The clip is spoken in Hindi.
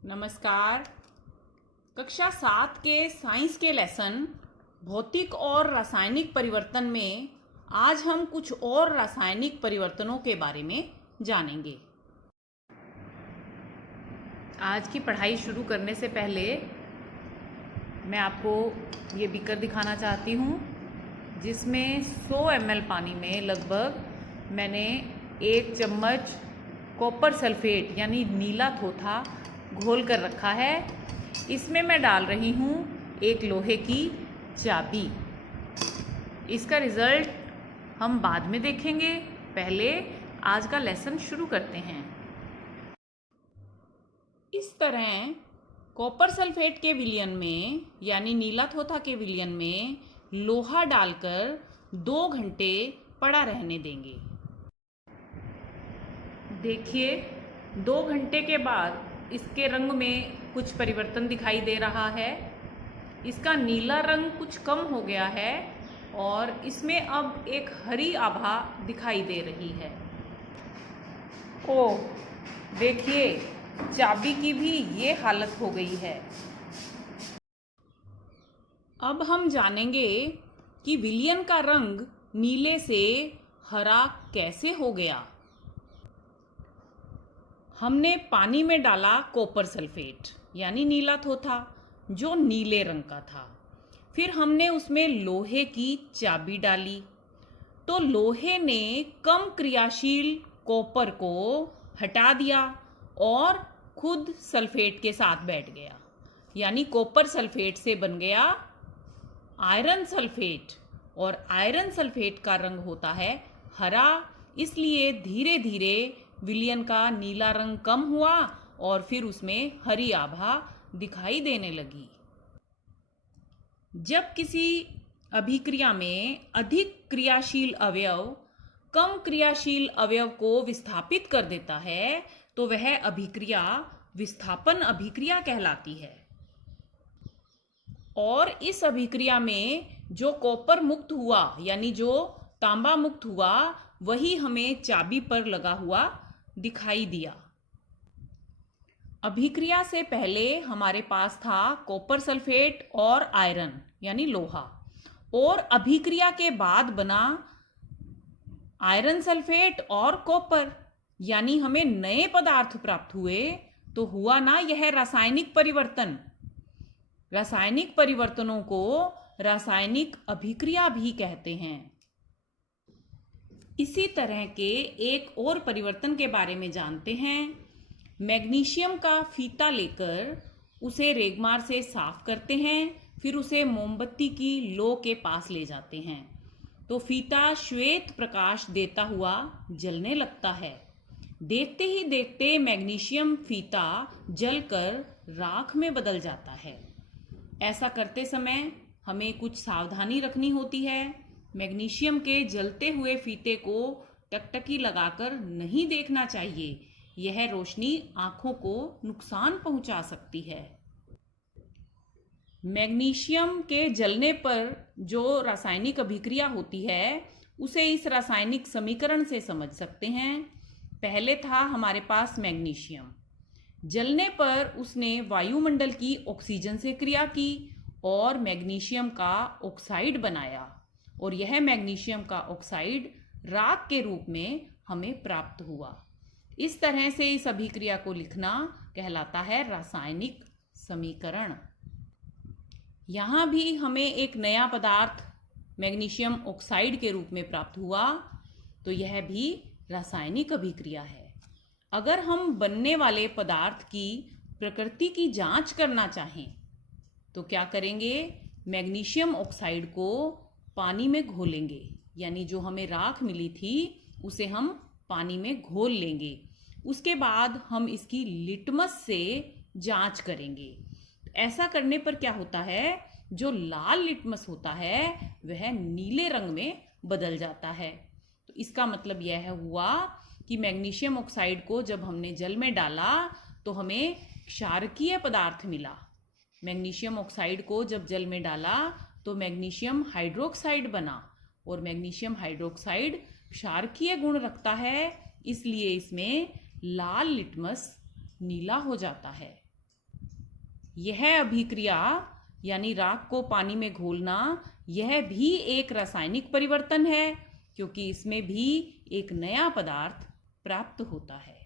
नमस्कार। कक्षा 7 के साइंस के लेसन भौतिक और रासायनिक परिवर्तन में आज हम कुछ और रासायनिक परिवर्तनों के बारे में जानेंगे। आज की पढ़ाई शुरू करने से पहले मैं आपको ये बीकर दिखाना चाहती हूँ जिसमें 100 ml पानी में लगभग मैंने 1 चम्मच कॉपर सल्फेट यानी नीला थोथा घोल कर रखा है। इसमें मैं डाल रही हूँ एक लोहे की चाबी। इसका रिज़ल्ट हम बाद में देखेंगे, पहले आज का लेसन शुरू करते हैं। इस तरह कॉपर सल्फेट के विलयन में यानी नीला थोथा के विलयन में लोहा डालकर 2 घंटे पड़ा रहने देंगे। देखिए 2 घंटे के बाद इसके रंग में कुछ परिवर्तन दिखाई दे रहा है। इसका नीला रंग कुछ कम हो गया है और इसमें अब एक हरी आभा दिखाई दे रही है। ओह, देखिए चाबी की भी ये हालत हो गई है। अब हम जानेंगे कि विलयन का रंग नीले से हरा कैसे हो गया। हमने पानी में डाला कॉपर सल्फेट यानी नीला थोथा जो नीले रंग का था। फिर हमने उसमें लोहे की चाबी डाली तो लोहे ने कम क्रियाशील कॉपर को हटा दिया और खुद सल्फेट के साथ बैठ गया, यानी कॉपर सल्फेट से बन गया आयरन सल्फेट। और आयरन सल्फेट का रंग होता है हरा, इसलिए धीरे धीरे विलयन का नीला रंग कम हुआ और फिर उसमें हरी आभा दिखाई देने लगी। जब किसी अभिक्रिया में अधिक क्रियाशील अवयव कम क्रियाशील अवयव को विस्थापित कर देता है तो वह अभिक्रिया विस्थापन अभिक्रिया कहलाती है। और इस अभिक्रिया में जो कॉपर मुक्त हुआ यानी जो तांबा मुक्त हुआ वही हमें चाबी पर लगा हुआ दिखाई दिया। अभिक्रिया से पहले हमारे पास था कॉपर सल्फेट और आयरन यानी लोहा, और अभिक्रिया के बाद बना आयरन सल्फेट और कॉपर, यानी हमें नए पदार्थ प्राप्त हुए। तो हुआ ना यह रासायनिक परिवर्तन। रासायनिक परिवर्तनों को रासायनिक अभिक्रिया भी कहते हैं। इसी तरह के एक और परिवर्तन के बारे में जानते हैं। मैग्नीशियम का फीता लेकर उसे रेगमार से साफ करते हैं, फिर उसे मोमबत्ती की लो के पास ले जाते हैं तो फीता श्वेत प्रकाश देता हुआ जलने लगता है। देखते ही देखते मैग्नीशियम फीता जलकर राख में बदल जाता है। ऐसा करते समय हमें कुछ सावधानी रखनी होती है। मैग्नीशियम के जलते हुए फीते को टकटकी लगाकर नहीं देखना चाहिए, यह रोशनी आंखों को नुकसान पहुंचा सकती है। मैग्नीशियम के जलने पर जो रासायनिक अभिक्रिया होती है उसे इस रासायनिक समीकरण से समझ सकते हैं। पहले था हमारे पास मैग्नीशियम, जलने पर उसने वायुमंडल की ऑक्सीजन से क्रिया की और मैग्नीशियम का ऑक्साइड बनाया, और यह मैग्नीशियम का ऑक्साइड राख के रूप में हमें प्राप्त हुआ। इस तरह से इस अभिक्रिया को लिखना कहलाता है रासायनिक समीकरण। यहाँ भी हमें एक नया पदार्थ मैग्नीशियम ऑक्साइड के रूप में प्राप्त हुआ, तो यह भी रासायनिक अभिक्रिया है। अगर हम बनने वाले पदार्थ की प्रकृति की जांच करना चाहें तो क्या करेंगे? मैग्नीशियम ऑक्साइड को पानी में घोलेंगे, यानी जो हमें राख मिली थी उसे हम पानी में घोल लेंगे। उसके बाद हम इसकी लिटमस से जांच करेंगे। ऐसा करने पर क्या होता है, जो लाल लिटमस होता है वह नीले रंग में बदल जाता है। तो इसका मतलब यह हुआ कि मैग्नीशियम ऑक्साइड को जब हमने जल में डाला तो हमें क्षारकीय पदार्थ मिला। मैग्नीशियम ऑक्साइड को जब जल में डाला तो मैग्नीशियम हाइड्रोक्साइड बना, और मैग्नीशियम हाइड्रोक्साइड क्षारकीय गुण रखता है, इसलिए इसमें लाल लिटमस नीला हो जाता है। यह अभिक्रिया यानी राख को पानी में घोलना, यह भी एक रासायनिक परिवर्तन है, क्योंकि इसमें भी एक नया पदार्थ प्राप्त होता है।